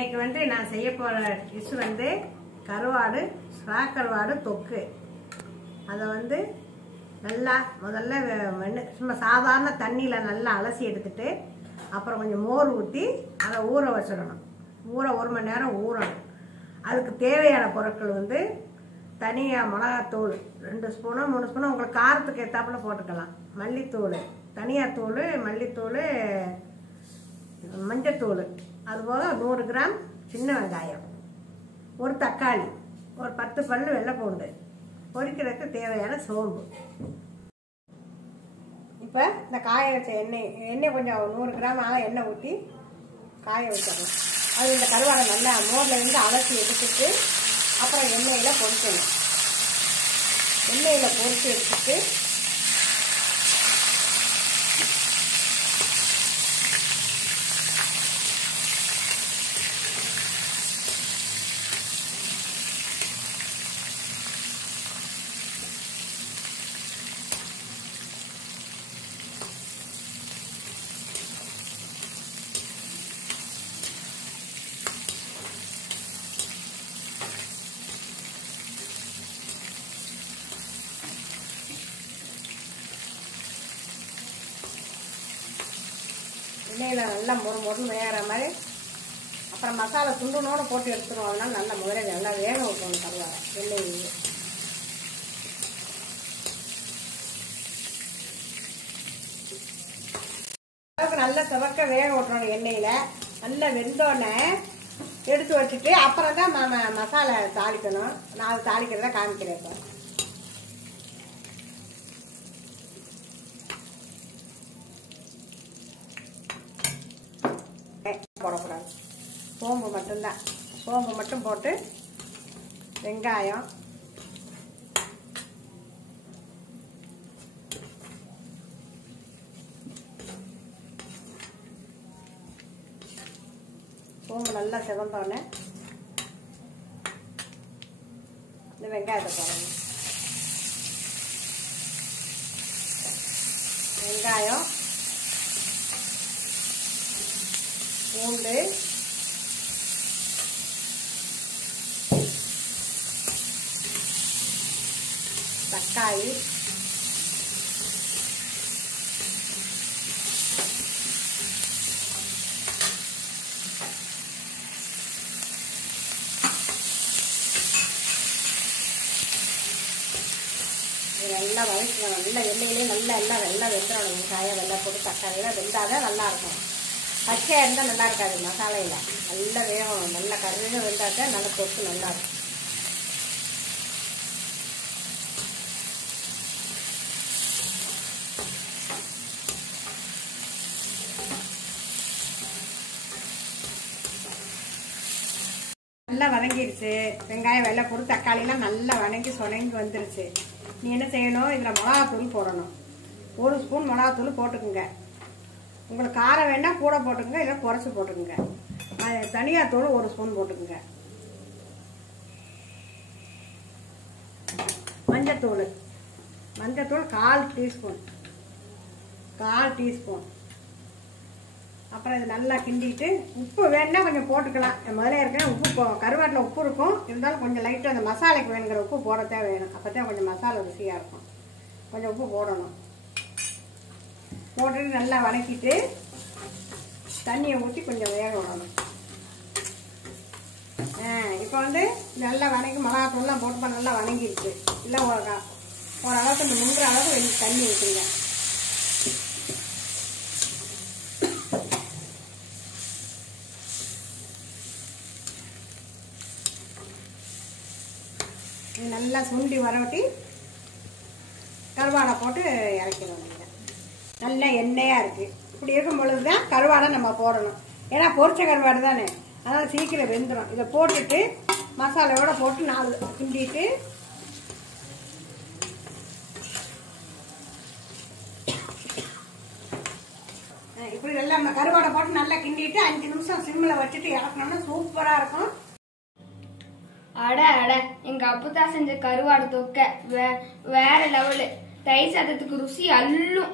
இன்னைக்கு வந்து நான் செய்ய போகிற டிஷ் வந்து கருவாடு, கருவாடு தொக்கு. அதை வந்து நல்லா முதல்ல சும்மா சாதாரண தண்ணியில் நல்லா அலசி எடுத்துட்டு அப்புறம் கொஞ்சம் மோர் ஊற்றி அதை ஊற வச்சிடணும். ஒரு மணி நேரம் ஊறணும். அதுக்கு தேவையான பொருட்கள் வந்து தனியாக மிளகாத்தூள் 2 ஸ்பூனோ 3 ஸ்பூனோ உங்களுக்கு காரத்துக்கு ஏற்றாப்புல போட்டுக்கலாம். மல்லித்தூள், தனியாத்தூள், மல்லித்தூள், மஞ்சத்தூள், அதுபோக 100 கிராம் சின்ன வெங்காயம், ஒரு தக்காளி, ஒரு 10 பல்லு வெள்ளை பூண்டு, பொரிக்கிறதுக்கு தேவையான சோம்பு. இப்போ இந்த காய வச்ச எண்ணெய் கொஞ்சம் 100 கிராம் எண்ணெய் ஊற்றி காய வச்சிடணும். அது இந்த கருவாடை நல்லா மோரில் இருந்து அலசி எடுத்துட்டு அப்புறம் எண்ணெயில் பொரிக்கணும். எண்ணெயில் பொரிச்சு எடுத்துட்டு எண்ணெயில் நல்லா மொறு வேகிற மாதிரி அப்புறம் மசாலா துண்டுனோடு போட்டு எடுத்துடும். அதனால நல்லா முதல்ல நல்லா வேக வைக்கணும் கருவாடை எண்ணெயிலேயே. நல்லா செவக்க வேக விட்டுறணும். எண்ணெயில் நல்லா வெந்தோடனே எடுத்து வச்சுட்டு அப்புறம் தான் மசாலா தாளிக்கணும். நான் அது தாளிக்கிறத காமிக்கிறேன். இப்போ போடக்கூடாது, சோம்பு மட்டும்தான். சோம்பு மட்டும் போட்டு வெங்காயம், சோம்பு நல்லா செவந்தோடனே இந்த வெங்காயத்தை போடணும். வெங்காயம், பூண்டு, தக்காளி, நல்லா வதக்கணும். நல்லா எண்ணெயிலே நல்லா வெள்ளம் வெந்துடணும். வெங்காயம் வெள்ளை போட்டு தக்காளியெல்லாம் வெந்தாதான் நல்லா இருக்கும். பச்சையாக இருந்தால் நல்லா இருக்காது. மசாலையில் நல்லா வேகணும். நல்லா கருவேக வெந்தாதான் நல்லா தொக்கு நல்லா இருக்கும். நல்லா வதங்கிடுச்சு. வெங்காயம் வெள்ளை போட்டு தக்காளிலாம் நல்லா வதங்கி சொனங்கி வந்துருச்சு. நீ என்ன செய்யணும், இதில் மிளகாத்தூள் போடணும். 1 ஸ்பூன் மிளகாத்தூள் போட்டுக்குங்க. உங்களுக்கு காரம் வேண்டாம் கூட போட்டுக்குங்க, இல்லை குறைச்சி போட்டுக்குங்க. தனியாத்தூள் 1 ஸ்பூன் போட்டுக்குங்க. மஞ்சத்தூள் 1/4 டீஸ்பூன். அப்புறம் இது நல்லா கிண்டிட்டு உப்பு வேணா கொஞ்சம் போட்டுக்கலாம். முதல்ல ஏற்கனவே உப்பு கருவாட்டில் உப்பு இருக்கும். இருந்தாலும் கொஞ்சம் லைட்டாக அந்த மசாலைக்கு வேணுங்கிற உப்பு போடத்தான் வேணும். அப்போ தான் கொஞ்சம் மசாலா ருசியாக இருக்கும். கொஞ்சம் உப்பு போடணும். போட்டுட்டு நல்லா வதக்கிட்டு தண்ணியை ஊற்றி கொஞ்சம் வேக விடணும். இப்போ வந்து நல்லா வதக்கி மிளகாத்தூள்லாம் போட்டு நல்லா வதங்கிடுச்சு. இல்லை ஓரளவுக்கு இந்த முங்குற அளவுக்கு தண்ணி ஊற்றுங்க. நல்லா சுண்டி வரவட்டி கருவாடை போட்டு இறக்கிடுவோம். நல்ல எண்ணெயாக இருக்குது. இப்படி இருக்கும் பொழுது தான் கருவாடை நம்ம போடணும். ஏன்னா பொரிச்ச கருவாடு தானே, அதனால் சீக்கிரம் வெந்துடும். இதை போட்டுட்டு மசாலாவோட போட்டு 4 கிண்டிட்டு இப்படி நல்லா நம்ம கருவாடை போட்டு நல்லா கிண்டிட்டு 5 நிமிஷம் சிம்மில் வச்சுட்டு இறக்கணும்னா சூப்பராக இருக்கும். அட எங்க அப்பத்தா செஞ்ச கருவாடு தொக்க வேற லெவலு. தயிர் சாதத்துக்கு ருசி அள்ளும்.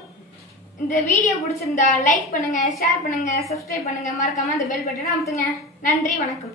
இந்த வீடியோ பிடிச்சிருந்தா லைக் பண்ணுங்க, ஷேர் பண்ணுங்க, சப்ஸ்கிரைப் பண்ணுங்க, மறக்காம அந்த பெல் பட்டனை அமுத்துங்க. நன்றி, வணக்கம்.